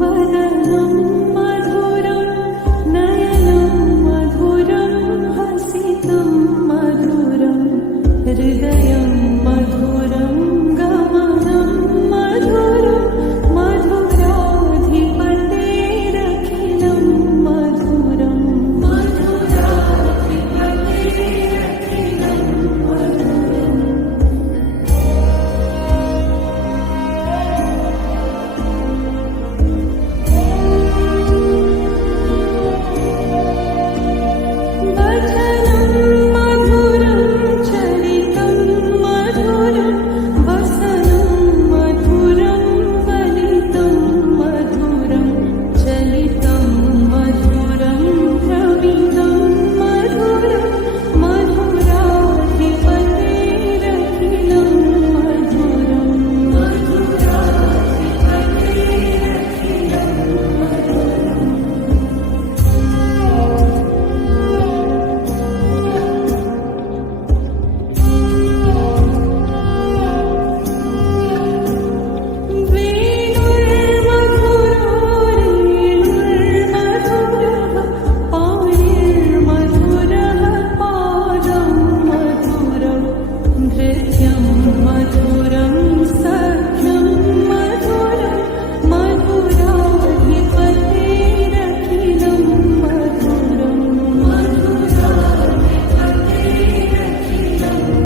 But I